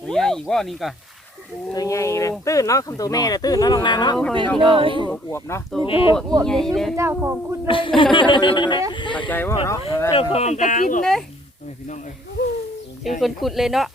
ตัวใหญ่อีกว่านี่ก็ตัวใหญ่เลยตื่นเนาะคำตัวแม่น่ะตื่นเนาะลงนาเนาะพ่อพ่อแม่แม่พี่พี่น้น้อองงอวบๆเนาะตัวนี่อ้วอ้วกใหญ่นี่เลยคือเจ้าของคุณเลยเข้าใจว่าเนาะเจ้าของจะกินเลยพ่อแม่พี่น้องเอ้ยคือคนขุดเลยเนาะ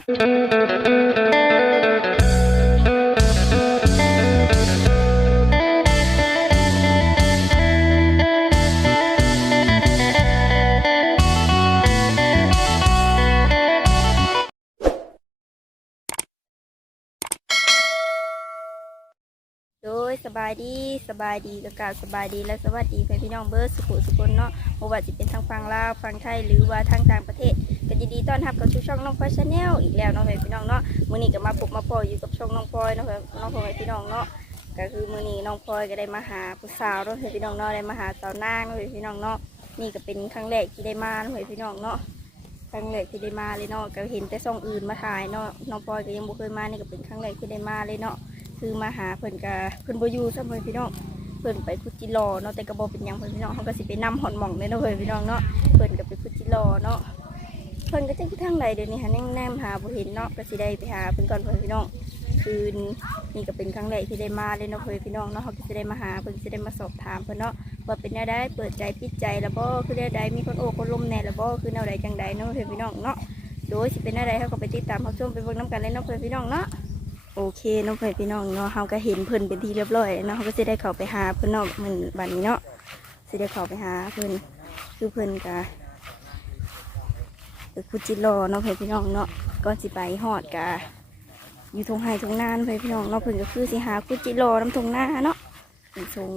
บายดีสบายดีกับกาสบายดีและสวัสดีเพื่อนพี่น้องเบิร์ดสุขุสุคนเนาะบ่ว่าจะเป็นทางฝั่งลาวฝั่งไทยหรือว่าทางต่างประเทศก็ยินดีต้อนรับกับชูช่องน้องพลอยชาแนลอีกแล้วเนาะเพื่อนพี่น้องเนาะมื้อนี้ก็มาพบมาปอยอยู่กับช่องน้องพลอยเนาะเพื่อนน้องพลอยพี่น้องเนาะก็คือมื้อนี้น้องพลอยก็ได้มาหาผู้สาวเนาะเพื่อนพี่น้องเนาะได้มาหาสาวนางเนาะเพื่อนพี่น้องเนาะนี่ก็เป็นครั้งแรกที่ได้มาเนาะเพื่อนพี่น้องเนาะครั้งแรกที่ได้มาเลยเนาะก็เห็นแต่ช่องอื่นมาถ่ายเนาะน้องพลอยก็ยังบ่เคยมานี่ก็เป็นครั้งแรกที่ได้มาเลยเนาะ คือมาหาเพิ่นกะเพิ่นบ่อยู่ซะเพิ่นพี่น้องเพิ่นไปคุดจิรอเนาะแต่ก็บ่เป็นยังเพิ่นพี่น้องเขาก็สิไปนำหอนหม่องเลยเนาะเพิ่นพี่น้องเนาะเพิ่นก็ไปคุดจิรอเนาะเพิ่นก็จังที่ทางใดเดี๋ยวนี้หันยังแนมหาบ่เห็นเนาะก็สิได้ไปหาเพิ่นก่อนเพิ่นพี่น้องคือนี่ก็เป็นครั้งแรกที่ได้มาเลยเนาะเพิ่นพี่น้องเนาะเขาก็สิได้มาหาเพิ่นสิได้มาสอบถามเพิ่นเนาะว่าเป็นแนวใดเปิดใจปิดใจแล้วบ่คือแนวใดมีคนโอ้คนลมแน่แล้วบ่คือแนวใดจังใดเนาะเพิ่นพี่น้องเนาะโดยสิเป็นแนวใดเขาก็ไปติดตามเขาชมไปเบิ่งนํกันเลยเนาะเพิ่นพี่น้องเนาะ โอเคน้องเพื่อนพี่น้องเนาะเขาก็เห็นเพิ่นเป็นที่เรียบร้อยเนาะเขาก็จะได้เข้าไปหาเพิ่นเนาะเหมือนบัดนี้เนาะจะได้เข้าไปหาเพิ่นคือเพิ่นกะคุจิรอเนาะเพื่อนพี่น้องเนาะก่อนสิไปฮอดกะอยู่ทงไห้ทงนานเพื่อนพี่น้องเนาะเพิ่นก็คือสิหาคุจิรอน้ำทงหน้าเนาะเป็นทง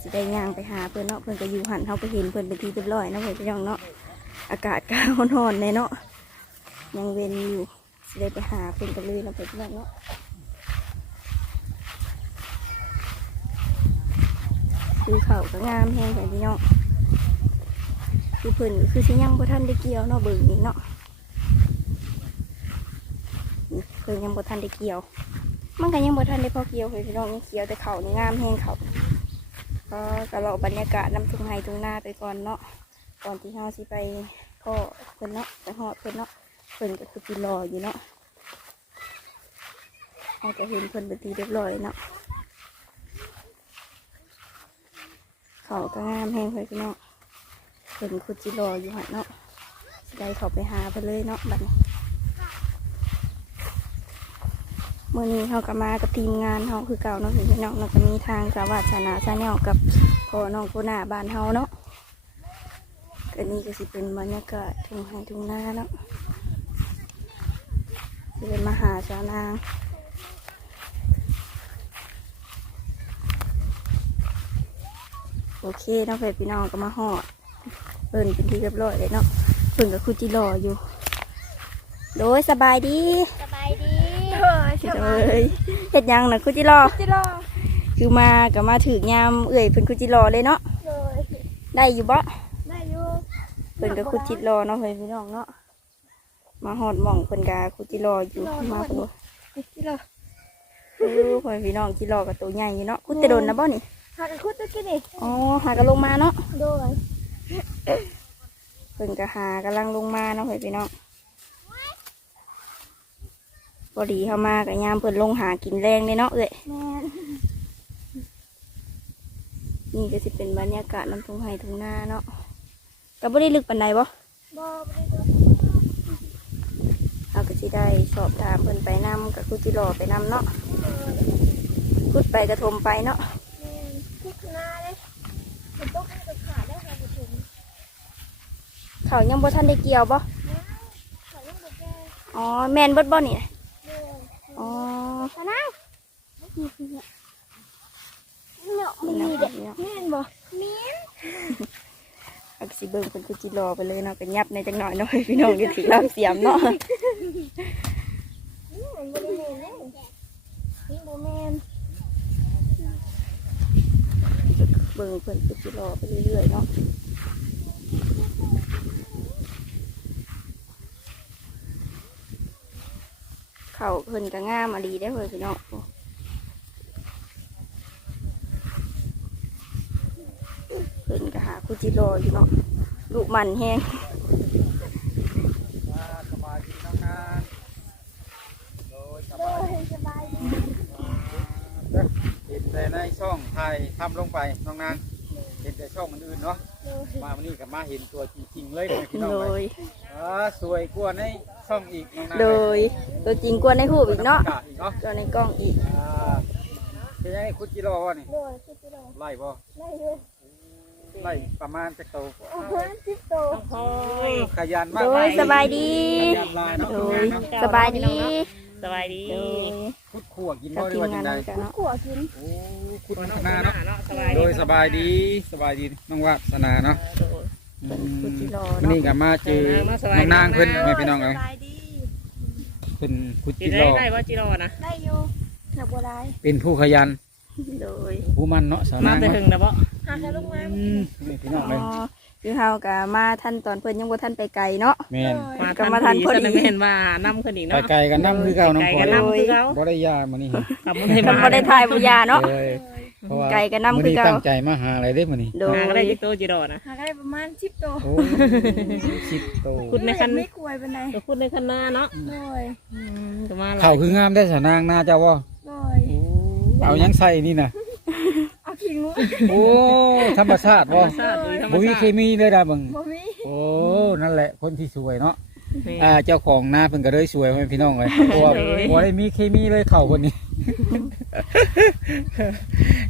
สิได้ย่างไปหาเพิ่นเนาะเพิ่นก็อยู่หันเขาก็เห็นเพิ่นเป็นที่เรียบร้อยเนาะเพื่อนพี่น้องเนาะอากาศก็ร้อนๆเลยเนาะยังเว้นอยู่ ได้ไปหาเพิ่นกันเลยนะเพิ่นพี่น้องเนาะคือเขาก็งามแฮงแต่พี่น้องคือเพิ่นคือสิยังบ่ทันได้เกี่ยวเนาะเบิ่งนี่เนาะเพิ่นยังบ่ทันได้เกี่ยว มันก็ยังบ่ทันได้พอเกี่ยวเลยพี่น้องยังเกี่ยวแต่เขานี่งามแฮงเขาก็กะเลาะบรรยากาศน้ำทุ่งไห้ทุ่งนาไปก่อนเนาะก่อนที่เฮาสิไปพ่อเพิ่นเนาะไปฮอดเพิ่นเนาะเพิ่นก็คือปีรออยู่เนาะ เราจะเห็นเพิ่นเป็นทีเรียบร้อยเนาะเขาก็งามแห้งเลยพี่น้องเพิ่นคือจีรออยู่หันเนาะได้เขาไปหาไปเลยเนาะบัดนี้เมื่อนี้เขาก็มากับทีมงานเขาคือเก่าเนาะพี่น้องเนาะก็มีทางสวัสดิ์ชนะชาแนลกับพ่อน้องผู้หน้าบ้านเฮาเนาะก็นี่ก็สิเป็นบรรยากาศทุ่งไร่ทุ่งนาเนาะจะเป็นมาหาสาวนาง โอเคเน้องเพื่อนพี่น้องก็มาหอดเปิ่นเป็นที่เรียบร้อยเลยเนาะเปิ่นกับคุจิรออยู่ โดยสบายดีสบายดีเอ้ยเฮ็ดหยังนะคุจิรอจิรอคือมากับมาถือยามเอื่อยเพิ่นคุจิรอเลยเนาะเลยได้อยู่บ่ได้อยู่เพิ่นกับคุจิรอเนาะเพื่อนพี่น้องเนาะมาหอดหม่องเพิ่นกาคุจิรออยู่มาเพิ่นว่าจิรอเออเพื่อนพี่น้องจิรอกับตัวใหญ่อยู่เนาะคุจะโดนนะบ่นี่ หากระคุดตะกี้นี่อ๋อหากระลงมาเนาะโดยเพิ่นก็หากำลังลงมาเนาะเพื่อนพี่น้องพอดีเข้ามากับยามเพิ่นลงหากินแรงเลยเนาะเอ้ยแม่นนี่ก็สิเป็นบรรยากาศน้ำทุ่งไห้ทุ่งนาเนาะก็บ่ได้ลึกปานใดบ่บ่ไม่ได้ดูเราก็สิได้สอบถามเพิ่นไปนำกับคุจิรอไปนำเนาะคุดไปกระทมไปเนาะ แม่นทุกหน้าเลยมันต้องให้กับขาได้ค่ะผู้ชม เขายังบ่ทันได้เกี่ยวบ่ขายังบ่แก่อ๋อแม่นเบิดบ่นี่แม่นอ๋อมานั่งเนาะนี่มันนะมีเพิ่เด็นกพี่น้องแม่นบ่แม่นเอาก็สิเบิ่งเพิ่นคุจิรอไปเลยเนาะเป็นยับในจังหน่อยเนาะพี่น้องเดี๋ยวถึงลามเสียมเนาะอืมมันบ่ได้แม่นเลยนี่บ่แม่นเบิ่งเพิ่นคุจิรอไปเรื่อยๆเนาะาเพิ่นก็ง่ามาดีได้เลยพี่น้องเพิ่นก็หาคุจิโรอยู่เนาะลูกมันแห้งสบายดีน้องงานโดยสบายสบดีเในช่องไทยทำลงไปน้องนาง เห็นแต่ช่องมันอื่นเนาะโดยมาวันนี้ก็มาเห็นตัวจริงๆเลยเลยพี่น้องโดเลยยอ่าสวยกว่าในช่องอีกน้องนางโดยตัวจริงกว่าในหูปอีกเนาะกอีกเนาะตัวในกล้องอีกอ่าเป็นยังไงคุณจิโร่วะนี่โดยคิดที่เราไล่บ่ได้อยู่ไล่ประมาณจักโตอาหารสิบโตโอ้ยขยันมากโดยสบายดีขยันหลายเนาะโดทำยงานเนาะสบายดีสบายดี โดย คุดขั่วกินกับบ่ได้ทีมว่างาจันงใดกันเนาะขัวกินโอ้คุดน้พัองฒนานาเนาะเนาะสบายดีโดยสบายดีสบายดีน้องวาสนาเนาะเป็นคุจิโร่วันเนาะนี้ก็มาเจอน้องนางเพิ่นให้พี่น้องสเอ้ยบายดีเพิ่นคุดจิจิได้โร่ได้ว่าจิโร่นะได้อยู่หนักบัวลายเป็นผู้ขยันโดยผู้มันเนาะสาวมาางแต่เนาะหึงนะบ่หาทะลุมาอืมนี่พี่น้องอ๋เลยอ คือเฮาก็มาทันตอนเพิ่นยังบ่ทันไปไกลเนาะ แม่นมาก็มาทันพอดีไม่เห็นว่าน้ำขึ้นอีกไปเนาะ ไกลกันน้ำคือเก่าน้องไก่พลกัอนยน้ำคือเขาบ่ได้ยามื้อนี้ขับมันให้เพิ่มานบ่ได้ถ่ายบ่ยาเนาะ เลยเพราะว่าไก่กับน้ำคือเก่า มื้นี้ตั้งใจมาหาอะไรได้มื้อนี้โดยหาก็ได้จิโตจิโร่นะหาได้ประมาณสิบโตโอ้สิบโตขุดในคันไม่กลัวเป็นไรก็พูดในคันหน้าเนาะโดยก็มาเขาคืองามได้สาวนางนาเจ้าว่าโดยเอายังใส่นี่น่ะเอา ขิงงูโอ้ธรรมชาติบ่ชาติธรรมบ่มีชาเคติมีเลยดาเบิ่งบ่มีโอ้นั่นแหละคนที่สวยเนาะอ่าเจ้าของนาเพิ่นก็เลยสวยให้พี่น้องเลยเพราะว่าบ่ได้มีเคมีเลยเขาคนนี้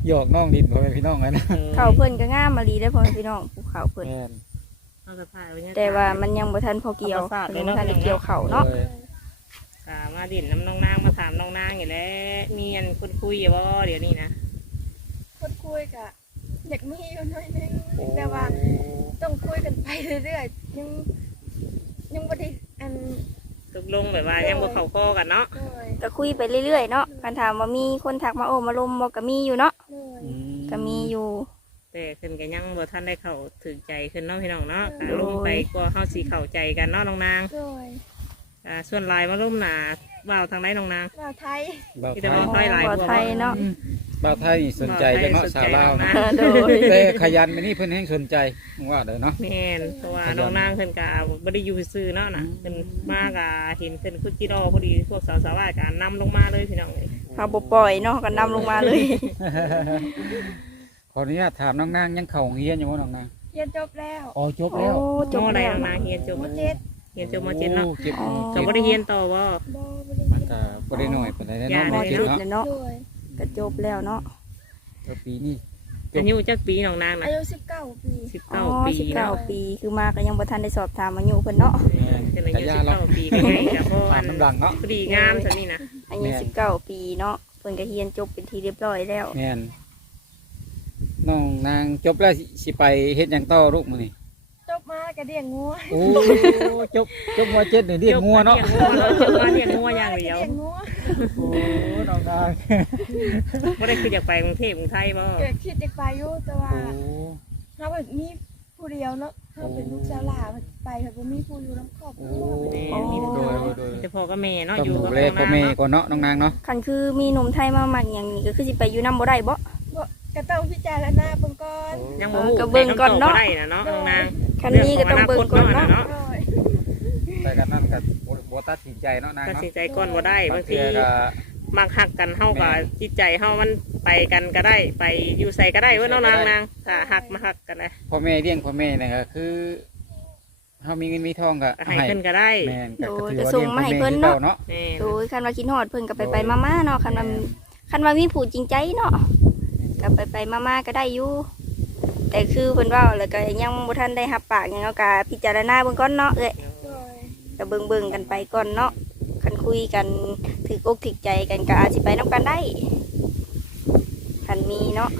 หยอกน้องดินพ่อแม่พี่น้องเลยนะเขาเพิ่นก็งามมาลีได้อพ่อแม่พี่น้องภูเขาเพิ่นแม่นเอากระถ่ายไว้เนี่ย แต่ว่ามันยังบ่ทันพอเกี่ยวเพิ่นยังบ่ทันได้เกี่ยวเขาเนาะเลยกามาดินน้ำน้องนางมาถามน้องนางอยู่แล้วมีอันคุณคุยอยู่บ่เดี๋ยวนี้นะ คนคุยกะอยากมีอยู่หน่อยนึงแต่ว่าต้องคุยกันไปเรื่อยๆยังยังบ่ได้อันตกลงแบบว่ายังบ่เข้าข้อกันเนาะโดยก็คุยไปเรื่อยๆเนาะคันถามว่ามีคนทักมาโอ้มาลมบ่ก็มีอยู่เนาะโดยอืก็มีอยู่ แต่ขึ้นก็ยังบ่ทันได้เข้าถึงใจขึ้นเนาะพี่น้องเนาะโอ้ยลงไปก็เฮาสิเข้าใจกันเนาะน้องนางโดยอ่าส่วนลายมาร่มหนาบ่าวทางไหนน้องนางลาวไทย บ่าวที่ไทจะยบอกน้อยหลายบ่ไทยเนาะ บ่าวไทยนี่สนใจจังเนาะสาวลาวเนาะโดยแต่ขยันไปนี่เพิ่นให้สนใจว่าเด้อเนาะแม่นเพราะว่าน้องนางเพิ่นก็บ่ได้อยู่ซื่อๆเนาะน่ะเพิ่นมาก็เห็นเพิ่นคุดจิโร่พอดีพวกสาวๆว่าก็นำลงมาเลยพี่น้องเอ้ยเฮาบ่ปล่อยเนาะก็นำลงมาเลยขออนุญาตถามน้องนางยังเข้าโรงเรียนอยู่บ่น้องนางเรียนจบแล้วอ๋อจบโอ้แล้วจบมอใดแล้วน้องนางเรียนจบมเจ็ดเรียนจบมเจ็ดเนาะโอ้เจ็บอ๋อก็บ่ได้เรียนต่อบ่บ่บ่ได้มันเรียนก็บ่ได้น้อยปานใดเนาะย่ามมอเจ็จิดตเนาะเนาะโดย ก็จบแล้วเนาะก็ปีนี้อายุจักปีน้องนางน่ะอายุสิบเก้าปีอ๋อ19ปีสิบเก้าเนาะปีคือมาก็ยังบ่ทันได้สอบถามอายุเพิ่นเนาะเพิ่นอายุ19ปีก็ใหญ่ก็พอถาอัมนน้ำดังเนาะพอดีงามซั่นนี่นะอายุสิบเก้าปีเนาะเพิ่นก็เรียนจบเป็นที่เรียบร้อยแล้ว แม่นน้องนางจบแล้วสิสิไปเฮ็ดหยังต่อลูกมื้อนี้ จบมาก็เลี้ยงงัวโอ้จบจบมเจ็ดนี่เรียนงัวเนาะเลี้ยงงัวเนาะจบมาเลี้ยงงัวอย่างเดียวเลี้ยงงัวโอ้น้องนางบ่ได้คืออยากไปกรุงเทพกรุงไทยบ่เกิดคิดจะไปอยู่แต่ว่าโอ้ถ้าแบบมีผู้เดียวเนาะถ้าเป็นลูกสาวหลาไปแบบบ่มีผู้อยู่น้ำครอบคโอ้รัวแม่โดมียแต่พ่อโดยมีแต่พ่อกับแม่เนาะต้องอยู่ดูกับแลน้องพ่อนางแม่เนาะก่อนเนาะน้องนางเนาะคันคือมีหนุ่มไทยมาหมักอย่างนี้ก็คือสิไปอยู่นํบ่ได้บ่บ่ ก็ต้องพิจารณาเบิ่งก่อนยังบ่ฮู้ก็เบิ่งก่อนเนาะ แต่คำตอบบ่ได้น่ะเนาะน้องนางคันนี้ก็ต้องเบิ่งก่อนเนาะเนาะโดยแต่กันนั่นก็บ่บ่ตัดสินใจเนาะนางตัดเนาะสินใจก่อนบ่ได้บางที เทื่อก็ มักหักกันเฮาก็จิตใจเฮามันไปกันก็ได้ ไปอยู่ใส่ก็ได้เว่าน้องนางนางถ้าหักมาหักกันเลยพ่อแม่เลี้ยงพ่อแม่เนี่ยก็คือเฮามีเงินมีทองก็ให้ขึ้นก็ได้แม่นก็โดยถือว่าก็ส่เลี้งยงมาพ่อให้แม่เพิ่นคือเนาะเก่าเนาะ แม่โดยคันว่าคิดฮอดเพิ่นก็ไปไปมาๆเนาะคันว่าคันว่ามีผู้จริงใจเนาะ ก็ไปไปมาๆก็ได้อยู่แต่คือเพิ่นเว้าแล้วก็ยังบ่ทันได้รับปากหยังเนาะก็พิจารณาเบิ่งก่อนเนาะเอ้ยโดยก็เบิ่งๆกันไปก่อนเนาะคันคุยกันถือกอกถือใจกันก็อาจสิไปนํกันได้คันมีเนาะ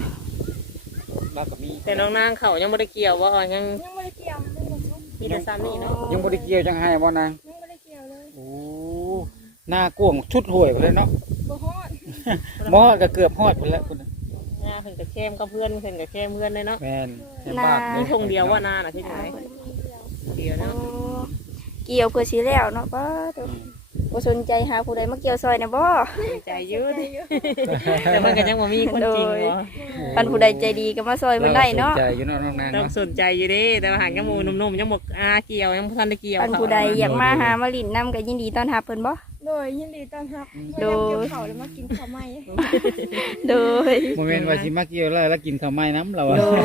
เราก็มีแต่น้องนางเขายังบ่ได้เกี่ยวว่ายังยังบ่ได้เกี่ยวเบิ่งเนาะมีแต่ซ้ำนี่เนาะยังบ่ได้เกี่ยวจังให้บ่นางยังบ่ได้เกี่ยวเลยโอ้หน้ากว้างชุดห่วยไปเลยเนาะบ่ฮอดบ่ฮอดก็เกือบฮอดไปแล้วคุณน่ะ หน้าเพิ่นก็แค้มกับเพื่อนเพิ่นก็แค้มเพื่อนเลยเนาะแม่นแม่นบ้านมีทงเดียวว่านาน่ะที่ไหนบ่ได้มีเดียวเดียวโอ้เนาะเกี่ยวเพื่อสิแล้วเนาะป้าตัวบ่สนใจหาผู้ใดมาเกี่ยวซอยนะบ่ใจเยอะใจดิเยอะแต่มันก็ยังบ่มีคนจริงบ่คันผู้ใดใจดีก็มาซอยมันได้เนาะ รก็สใจอยู่เนาะน้องนางต้องเนาะสนใจอยู่เด้แต่ว่าหางยังหมู่หนุ่มๆยังบ่อาเกี่ยวยังบ่ทันได้เกี่ยว คันผู้ใดอยากมาหามาลินนํก็ยินดีต้อนรับเพิ่นบ่ โดโดยยินดีต้อนรับโดโดยยเกี่ยวเขาแล้วมากินข้าวไหมโดยโมเมนต์ว่าสิมาเกี่ยวแล้วแล้วกินข้าวไม้น้ำเราอะ โดย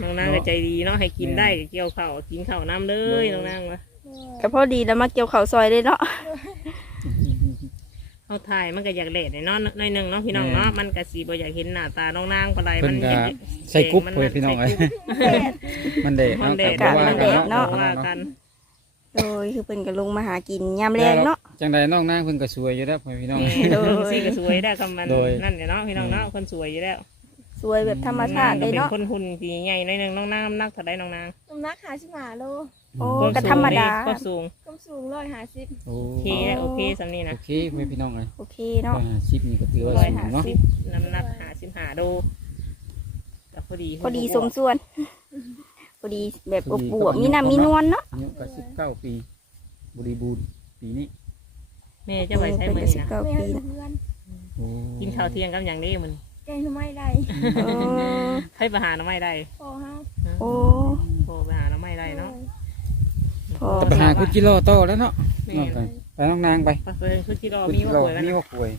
น้องนางก็ใจดีเนาะให้กินได้เกี่ยวข้าวกินข้าวน้ำเลยน้องนางวะก็พอดีแล้วมาเกี่ยวข้าวซอยเลยเนาะเอาถ่ายมันก็อยากเละเนาะหน่อยหนึงเนาะพี่น้องเนาะมันก็สีบ่อยากเห็นหน้าตาน้องนางปานใดเพิ่มันนก็เห็นใส่กรุ๊ปมันเพื่อพี่น้องเลยใส่กรุ๊ปมันเด็ดมันเนาะแดดแต่ว่ามันแดกันดเนาะเนาะ ว่ากัน โดยคือเพิ่นก็ลงมาหากินยามแรงเนาะจังใดน้องนางเพิ่นก็สวยอยู่แล้วเพื่อนพี่น้องแม่โดยสีก็สวยได้คำมันโดย นั่นเนี่ยเนาะพี่น้องเนาะคนสวยอยู่แล้วสวยแบบธรรมชาติเลยเป็นเนาะคนหุ่นดีใหญ่หน่อยหนึงน้องนางน้ำหนักเท่าใดน้องนางน้ำหนักหาสิบห้าโลโอ้ก็ธรรมดาความสูงความสูงร้อยห้าสิบโอ้โอเคโอเคสำนี้โอนะเคเพื่อนพี่น้องเลยโอเคเนาะ ชิปนี่ก็ถือว่าร้อยสูงห้าเนาะสิบน้ำหนักหาสิบห้าโลก็พอดีพอดีสมส่วนพ อดีแบบอบอวบมีน้ำมีนวลเนาะอายุก็สิบเก้าปีบริบูรณ์ปีนี้แม่จะไปใช้มือเป็นนี่สิบนะเก้าไม่ปีให้นะเพื่อนโอ้กินข้าวเที่ยงกับอย่างนี้มันแกงทำไมได้เออให้ไปหาหน้ำไม้ได้พอฮะโอ้โทรไปหาหน้ำไม้ได้เนาะพอจะไปหาคุณจิโร่โตแล้วเนาะแม่น้องไปไปน้องนางไปไปเพิ่นคือที่รอคุณมีจิว่าโร่ป่วยแล้วมีนะว่าป่วย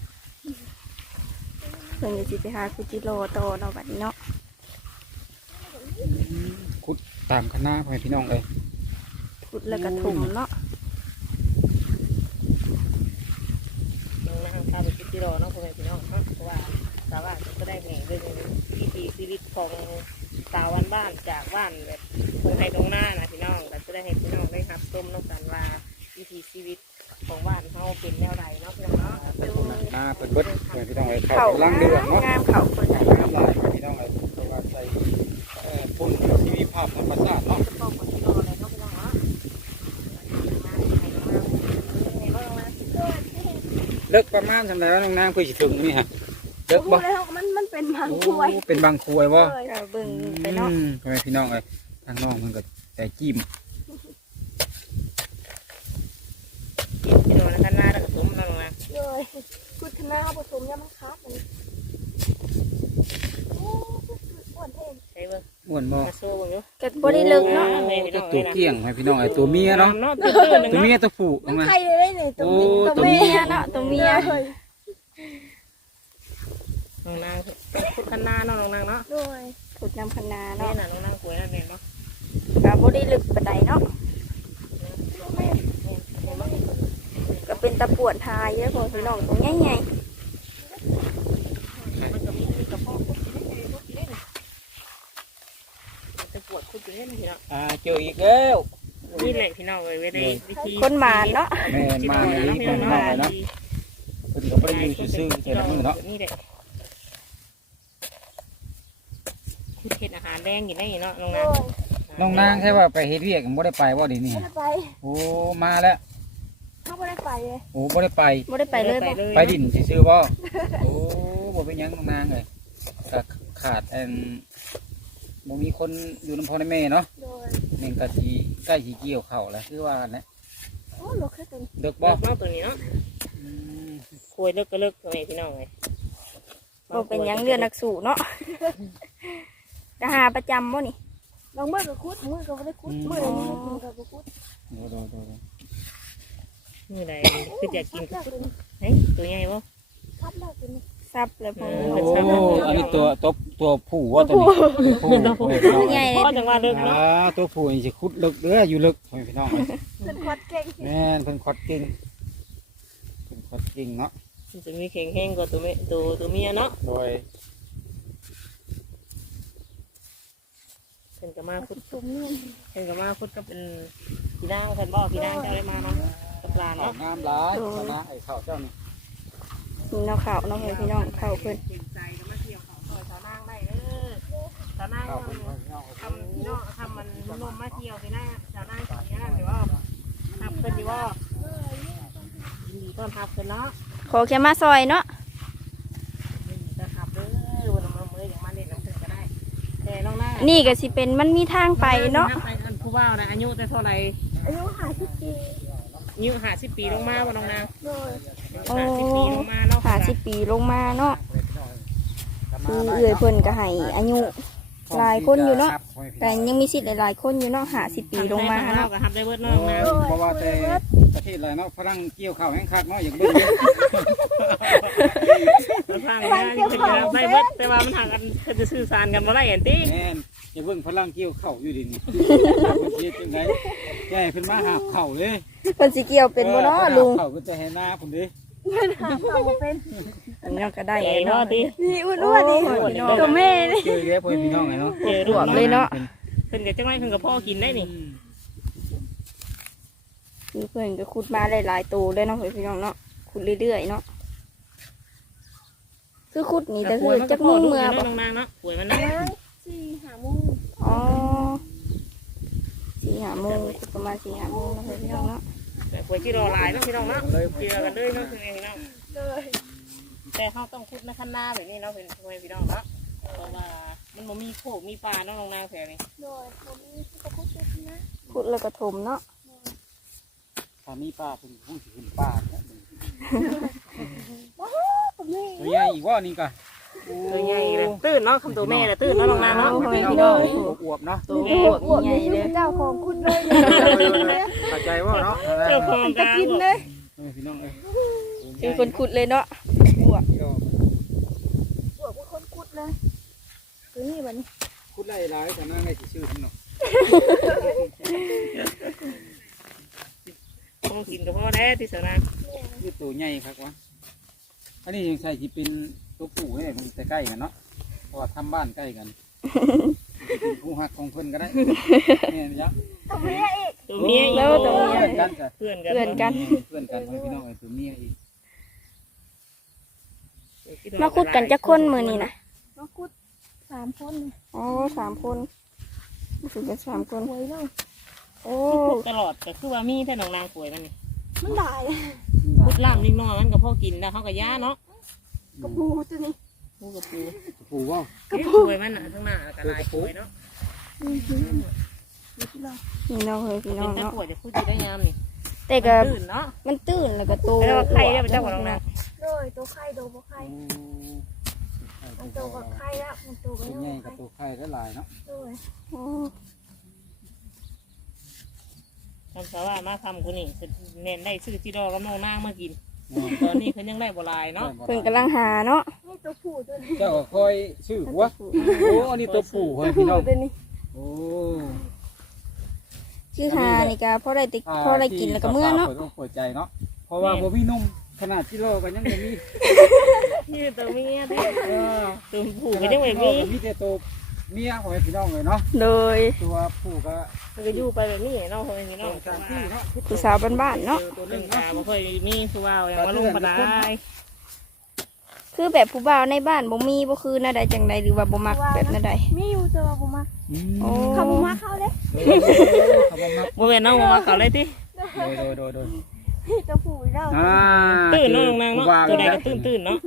เพิ่นจะสิไปหาคุจิโร่โตเนาะบัดนี้เนาะ คุดตามคณะเพื่อนพี่น้องเลยขุดแล้วก็ถุ่มเนาะน้องนางพาไปคือที่รอเนาะพ่อแม่พี่น้องเนาะเพราะว่าสาวบ้านก็ได้แบ่งเรื่องวิถีชีวิตของสาววันบ้านจากบ้านแบบคงให้ตรงหน้านะพี่น้องก็จะได้ให้พี่น้องได้รับชมน้องกันว่าวิถีชีวิตของบ้านเขาเป็นแนวใดเนาะพี่น้องเนาะหน้าเป็นเบิดเพื่อนพี่น้องเลยเขาเข่ากำลังเดือดเนาะงามเข่าเพิ่นได้น้ำลายเพื่อนพี่น้องเลยเพราะว่าใส่เอ่อพ่นชีวิตภาพธรรมชาติเนาะก็คนที่รอเลยเนาะพี่น้องเนาะเลิกประมาณสำหรับน้องนางเพื่อสิถึงนี่ฮะเลิกพูบ่ดแล้วมันมันเป็นบางโอ้ถ้วยเป็นบางครัวบ่เลยก็เบิ่งไปเนาะอืมพ่อแม่พี่น้องเลยทางน้องมันก็แต่จิ้มพี่น้องท่านหน้าแล้วก็สมน้องนะเลยคุณคณะผสมยามันคับมันโอ้อ้วนเท่ง ใช่เบิ่ง อ้ วนบ่มาโซ่เบิ่งดูก็บ่ได้เลิกเนาะโอ้ตัวตัวเกี้ยงให้พี่น้องไอ้ตัวเมียเนาะเนาะตื่นๆตัวเนาะเมียตัวผู้มันมาไข่เลยได้เนี่ยตัวโอ้นี้ตัตัววเมีเมีเมียยเนาะตัวเมียเลยน้องนางพุทธนาเนาะน้องนางเนาะโดยขุดน้ำพนาแม่เนาะน่ะน้องนางป่วยนั่นเองเนาะก็บ่ได้ลึกปานใดเนาะก็เป็นตะปวดทายเด้อพ่อพี่น้องตัวใหญ่มันก็มีกระเพาะคุดกินได้คุดกินได้ จะปวดคุดกินได้พี่น้องอ่าเจออีกแล้วนี่แหละพี่น้องเลยเว้ยได้วิธีๆคนหมานเนาะแม่นมาในเนาะนี้พี่เพิ่น้อนงมาเนาะเนาะเพิ่นก็บ่ได้อยู่ซื่อๆแต่ละมื้อเนาะนี่แหละคุดเฮ็ดอาหารแดงกินได้เนาะน้องโดนางยน้องนางแค่ว่าไปเฮ็ดเวียกบ่ได้ไปบ่ดีนี่ไม่ได้ไปโอ้มาแล้วเขาไม่ได้ไปเลยโอ้บ่ได้ไปบ่ได้ไปเลยบ่ไปดินซื่อๆบ่โอ้บ่เป็นหยังน้องนางเลยก็ขาดอัน บ่มีคนอยู่นำพ่อในแม่เนาะโดยนี่ก็สิใกล้สิเกี่ยวข้าวแล้วคือว่าแหละโอ้หลกแค่ตัวนี้เด็กบบ่อกน้องตัวนี้เนาะอืมคุยเลิกก็เลิกตัวนี้พี่น้องเลยบ่เป็นหยังเรือนนักสู่เนาะก็หาประจำบ่นี่บางมือก็คุดมือก็ไม่ได้คุดมือไหนมือกินก็บ่คุดโดโดโดมือใดคืออยากกินทับแล้วตัวนี้เฮ้ยตัวใหญ่บ่ทับแล้วตัวนี้ ซับเลยพ่อเอโอ้พี่น้องอันนี้ตัวตัวตัวผู้ว่าตัวนี้ตัวผู้ตัวใหญ่พ่อจังว่าเลิกอ่าเนาะตัวผู้นี่สิขุดลึกเด้ออยู่ลึกให้พี่น้องเอ้ยเป็นควัดเก่งแม่นเพิ่นขอดเก่งเพิ่นขอดเก่งเนาะจะมีแข็งแห้งกว่าตัวเมตัวตัวเมียเนาะโดยเพิ่นก็มาคุดตุ่มนี่เพิ่นก็มาคุดก็เป็นพี่นางเพิ่นบ่พี่นางเจ้าได้มาเนาะกับหลานข้าวเนาะงามหลายชนะไอ้ข้าวเจ้านี่ นี่เนาะข้าวเนาะพ่อพี่น้องข้าวเพิ่นเก่งใจมาเที่ยวขอยสาวนางได้เด้อสาวนางเพิ่นให้พี่น้องทำพี่น้องทำมันนมมาเที่ยวพี่นาสาวนางสิอย่างนั้นหรือว่าทับเพิ่นดีว่าดีต้อนรับเพิ่นเนาะขอแค่มาซอยเนาะยินดีต้อนรับเด้อวันมื้อมื้ออย่างมาเล่นน้ำเพิ่นก็ได้แต่น้องนานี่ก็สิเป็นมันมีทางไปเนาะไปอันผู้ว่านะอายุแต่เท่าไหร่อายุห้าสิบปีอายุห้าสิบปีลงมาบ่น้องนางโดยโอ้ห้าสิบปีลงมาเนาะ สิบปีลงมาเนาะคือเอื้อยเพิ่นก็ให้อายุหลายคนอยู่เนาะครับพ่อแม่พี่แต่น้องยังมีสิทธิ์หลายๆคนอยู่เนาะหาสิบปีลงมาเนาะเนาะก็ทับได้เบิดเนาะน้องนางเพราะว่าแต่ประเทศอะไรเนาะฝรั่งเกี่ยวข้าวแห้งคักเนาะอย่างเบิ่งเด้อมันฟังนะยังเป็นแบบได้เบิดแต่ว่ามันหากันเพิ่นจะสื่อสารกันบ่ได้เห็นติแม่นอย่าเบิ่งฝรั่งเกี่ยวข้าวอยู่ดินี่เพิ่นสิเฮ็ดจังไดแก่เพิ่นมาหาบข้าวเลยเพิ่นสิเกี่ยวเป็นบ่เนาะลุงข้าวเพิ่นจะให้หน้าพุ่นเด้อันนี้ก็ได้เอ๋เนาะเนาะตินี่อ้วนๆนี่โอ้ย ตัวแม่นี่เจอแล้วพ่อแม่พี่น้องไงเนาะเจอรวมเลยเนาะเพิ่นก็จังไดเพิ่นก็พ่อกินได้นี่คือเพิ่อนก็ขุดมาหลายๆตัวเลยเนาะพี่น้องเนาะขุดเรื่อยๆเนาะคือขุดนี่แต่คือจักมุ่งเมื่อบ่บ่น้องนางเนาะป่วยมันนะสี่หามุงอ๋อสี่หาโมงขุดประมาณสี่หาโมงเนาะพี่น้องเนาะ แต่ป่วยที่รอหลายเนาะพี่น้องเนาะเจอกันเลยเนาะพี่น้องเลยแต่เขาต้องคุดในคันหน้าแบบนี้เนาะเป็นพ่อแม่พี่น้องเนาะเพราะว่ามันบ่มีโขกมีปลาเนาะน้องนางแถวนี้โดยผมมีที่ประคุดด้วยนะขุดแล้วก็ถมเนาะถ้ามีป้าเพิ่นคงสิขึ้นป้าเนี่ยผมนี่ตัวใหญ่อีกว่านี่ก็ ตัวใหญ่เลยตื้นเนาะคำตัวแม่เลยตื้นเนาะน้องนางเนาะพ่อแม่พี่พี่น้น้อองงอวบๆเนาะตัวอ้อววกบอ้วกใหญ่นี่เลยคือเจ้าของคุดเลยเข้าใจว่าเนาะเจ้าของจะกากินเลยเออพี่น้องเอ้ยคือคนขุดเลยเนาะอวบอ้วกว่าคนคุดเลยตัวนี้วันนี้คุดไล่หลายแต่นั่นได้สิชื่อพี่น้องต้องกินกับพ่อแท้ที่สนามคือตัวใหญ่ครับวะอันนี้ยังใส่ที่เป็น ตัวผู้ให้มันใกล้ๆกันเนาะเพราะว่าทำบ้านใกล้กันเป็นผู้หักของเพิ่นก็ได้เนี่ยยักษ์ตัวนี้อีกตัวเมียอีกแล้วตัวเมียเพื่อนกันจ้ะเพื่อนกันเพื่อนกันเพื่อนกันให้พี่น้องไอ้ตัวเมียอีกมาขุดกันจักคนมือนี่นะมาคุดสามคนเลยอ๋อสามคนรู้สึกเป็นสามคนหวยเลยโอ้ขุดตลอดก็คือว่ามีแต่น้องนางป่วยมันนี่มันหลายขุดล่ามนิดหน่อยมันกับพ่อกินแล้วเขาก็ย่าเนาะ กระปูตัวนี้ปูกับปูผู้ว่าป่วยมันน่ะทั้งหน้าก็ลายป่วยเนาะนี่น้องเฮ้ยพี่น้เป็อนงแต่เนาะป่วยจะพูดได้ยามนี่แต่ก็ตื่นเนาะมันตื่นแล้วก็โตแล้วใครได้เป็นเจ้าของน้องนางโดยตัวไข่โดยตัวไข่มันโตกับไข่แล้วมันโตกับตัวน้ใหญ่องกับไข่ตัวไข่ได้หลายเนาะโดยโอ้ทำสาว่ามาทำคนนี้เน้นได้ซื้อจีดอกับน้องนางมากิน ตอนนี้เขายังได้บหลายเนาะเพิ่นกำลังหาเนาะนี่ตัวผู้ตัวนี้เจ้าก็คอยชื่อหัวโอ้อันนี้ตัวผู้เฮ้ยพี่น้องตัวนี้โอ้คือหานี่ก็พอได้ติพอได้กินแล้วก็เมื่อเนาะเปิดอกเปิดใจเนาะเพราะว่าบ่มีนมขนาดที่โลก็ยังบ่มีนี่ตัวเมียที่เออตัวผู้ก็ยังไม่มีมีแต่ตัว เมียของพี่น้องเลยเนาะโดยตัวผู้ก็มันก็อยู่ไปแบบนี้เนาะคนนี้ต้อเนาะงการที่เนาะผู้สาวบ้านๆเนาะเจอตัวหเรื่นึองงตาเนาะ บ่เคยมีคือว่าอย่างว่าลงปลาได้คือแบบผู้บ่าวในบ้านบ่มีบ่คือหน้าใดจังใดหรือว่าบ่มักแบบหน้าใดมีอยู่ตัวบุมาโอ้เขาบุมาเข้าเลยเขาบอกมาบ่แม่นน้องบ่มาเขาเลยติ โดยโดยโดยโดยนี่ตัวผู้แล้วอ่าตื่นเนาะน้องนางเนาะผู้บ่ตัวใดอีก็ตื่นตื่นเนาะ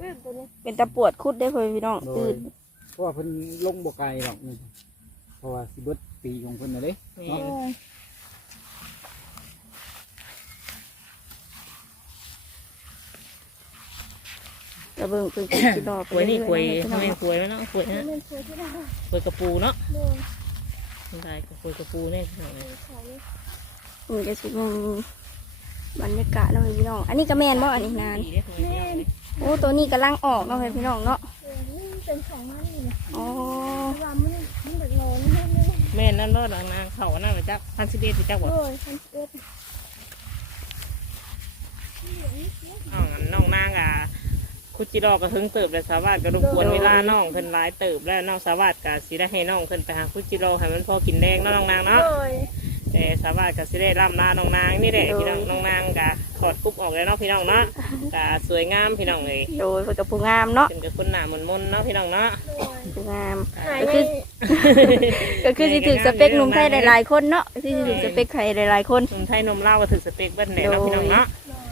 ปื้มตัวนี้เป็นตะปวดคุดได้อเพิ่นพี่น้องโดตื่ยนเพ ราะว่าเพิ่นลงบ่ไกลหรอกนี่เพราะว่าสิเบิดปีของเพิ่นน่ะเด้โอ้ยกระเบิ่งเพิ่นก็สิดอกป่วยนี่ป่วยพี่น้องไม่ป่วยไหมเนาะป่วยนี่ฮะมันสวยที่ไหนป่วยกระปูเนาะโดยคนไทยก็ป่วยกระปูเนี่ยเขาเลยมันก็สิมีบรรยากาศเนาะพี่น้อง อันนี้ก็แม่นบ่อันนี้นานโอ้ตัวนี้กำลังออกเนาะพี่น้องเนาะ เออนี่เป็นของมันนี่นะอ๋อเวลามันมันแบบโลนนิดนึงแม่นั่นรอดนางเขานั่นไปจักพันสิบเอ็ดไปจักบ่โดยมันเอ็ดอ๋อน้องนางอะคุจิรอก็ถึงเติบแต่สาวาสก็รบกวนเวลาน้องเพิ่นหลายเติบแล้วน้องสาวาสก็สิได้ให้น้องเพิ่นไปหาคุจิรอให้มันพอกินแดงเนาะน้องนางเนาะโดย แต่สาวาสก็สิได้ร่ำลาน้องนางนี่แหละพี่น้องน้องนางก็ถอดปุ๊บออกแล้วเนาะพี่น้องเนาะก็สวยงามพี่น้องเลยโดยเพิ่นกับผู้งามเนาะเป็นกับคนหน้ามนมนๆเนาะพี่น้องเนาะโดยผู้งามหายก็ไปคือ ก็คือสิถึงสเปคหนุ่มไทยหลายๆคนเนาะที่สิถึงสเปคใครหลายๆคนหนุ่มไทยหนมลาวก็ถือสเปกเบิ้ลแหน่เนาะพี่น้องเนาะ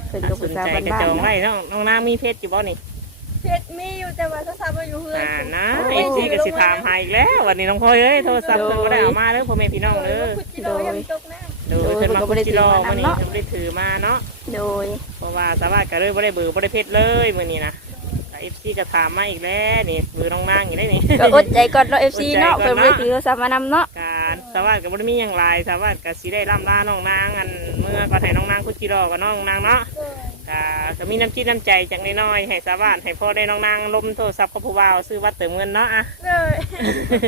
เพิ่นถ้ากับสผู้นสาวใจบ้านก็จองๆไว้เนาะเนาะน้องนางมีเพชรอยู่บ่นี่ เพชรมีอยู่แต่ว่าถ้าทราบว่าอยู่เพื่อนอ่านะไอ้ที่ก็สิถามหาอีกแล้ว วันนี้น้องพลอยเอ้ยโทรศัพท์เพิ่นบ่ได้เอามาเด้อพ่อแม่พี่น้องเด้อคุดจิโร่ยังตกน้โดยเพิ่นมาคุจิรอมื้อนี้เพิ่นบ่ได้ถือมาเนาะโดยเพราะว่าสาวาสก็เลยบ่ได้เบอร์บ่ได้เพชรเลยมื้อนี้นะเอฟซีก็ถามมาอีกแล้วนี่เบอร์น้องนางอยู่ได้นี่ก็อดใจก่อนเนาะ FC เนาะอดใจก่เพิ่อนนบ่เนาะได้ถือโทรศัพท์มานำเนาะการสวัสดิ์กับบริมีอย่างไรสวัสดิ์กับสีได้ล่ำลาน้องนางอันเมื่อก็ให้น้องนางคุดกิโลกับน้องนางเนาะโดย ก็ก็มีน้ำจิตน้ำใจจากน้อยๆให้สวัสดิ์ให้พ่อได้น้องนางล้มโทรศัพท์กับผู้บ่าวซื้อวัดเติมเงินเนาะอะเลย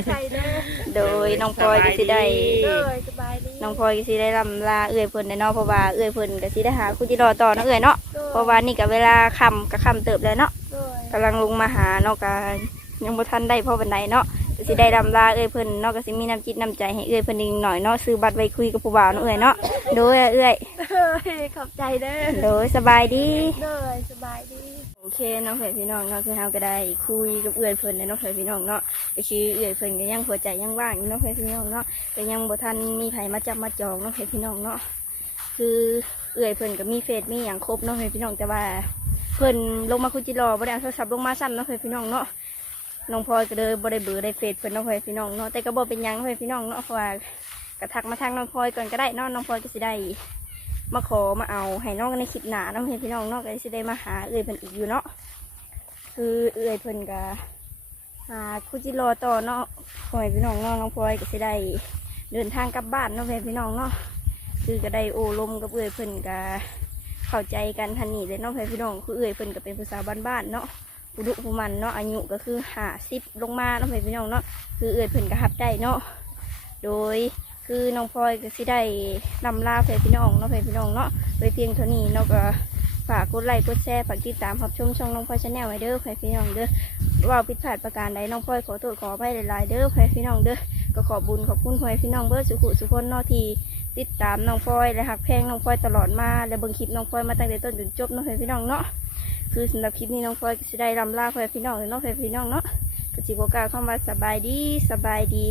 ใช่เด้อโดยน้องพลอยก็สิได้เลยสบายดีน้องพลอยก็สิได้ลำลาเอื้อยเพิ่นแน่เนาะเพราะว่าเอื้อยเพิ่นก็สิได้หาคุณจิรอต่อเนาะเอื้อยเนาะโดยเพราะว่านี่ก็เวลาค่ำก็ค่ำเติบแล้วเนาะโดยกำลังลงมาหาเนาะก็ยังบ่ทันได้พ่อบันไดเนาะก็ สิได้ลำลาเอื้อยเพิ่นเนาะก็สิมีน้ำจิตน้ำใจให้เอื้อยเพิ่นอีกหน่อยเนาะซื้อบัตรไว้คุยกับผู้บ่าวเนาะเอื้อยเนาะโดยเอื้อยเลยขอบใจเด้อโดยสบายดีเลยสบายดี โอเคเน้องเพื่อนพี่น้องเนาะคือเฮาก็ได้คุยกับเอื้อยเพิ่นเนาะเพื่อนพี่น้องเนาะก็คือเอื้อยเพิ่นก็ยังหัวใจยังว่างอยู่เนาะเพื่อนพี่น้องเนาะก็ยังบ่ทันมีไผมาจับมาจองเนาะเพื่อนพี่น้องเนาะคือเอื้อยเพิ่นก็มีเฟซมีหยังครบเนาะเพื่อนพี่น้องแต่ว่าเพิ่นลงมาคุยจิรอบ่ได้เอาโทรศัพท์ลงมาซ้ำเนาะเพื่อนพี่น้องเนาะ น้องพลอยก็เลยบ่ได้เบอร์ได้เฟซเพิ่นนาะเพื่อนพี่น้องเนาะแต่ก็บ่เป็นหยังนาะเพื่อนพี่น้องเนาะเพราะว่าก็ทักมาทางน้องพลอยก่อนก็ได้เนาะน้องพลอยก็สิได้มาขอมาเอาให้น้องในคลิปหนาน้องเพื่อนพี่น้องเนาะก็สิได้มาหาเอื้อยเพิ่นอีกอยู่เนาะคือเอื้อยเพิ่นก็หาคุจิรอต่อเนาะพ่อแม่พี่น้องเนาะน้องพลอยก็สิได้เดินทางกลับบ้านเนาะพ่อแม่พี่น้องเนาะคือก็ได้โอ้ลมกับเอื้อยเพิ่นก็เข้าใจกันทันนี้เลยเนาะพ่อแม่พี่น้องคือเอื้อยเพิ่นก็เป็นภาษาบ้านๆเนาะ ผู้ดุผู้มันเนาะอายุก็คือหาสิบลงมาเนาะพ่อแม่พี่น้องเนาะคือเอื้อยเพิ่นก็รับได้เนาะโดยคือน้องพลอยก็สิได้ลำลาพ่อแม่พี่น้องเนาะพ่อแม่พี่น้องเนาะโดยเพียงเท่านี้เนาะก็ฝากกดไลค์กดแชร์ฝากติดตามรับชมช่องน้องพลอยชาแนลไว้เด้อเพื่พี่น้องเด้อว่าผิดพลาดประการใดน้องพลอยขอโทษขออภัยหลายๆเด้อเพื่พี่น้องเด้อก็ขอบุญขอบคุณเพื่อนพี่น้องเบิร์สุขุสุคนเนอทีติดตามน้องพลอยและหักแพงน้องพลอยตลอดมาและเบิ่งคลิปน้องพลอยมาตั้งแต่ต้นจนจบเน้องเพื่พี่น้องเนาะ คือสำหรับคลิปนี้น้องพลอยก็จะได้ลำลาเพื่อนพี่น้องเนาะเพื่อนพี่น้องเนาะก็จิบโอกาสเข้ามาสบายดีสบายดี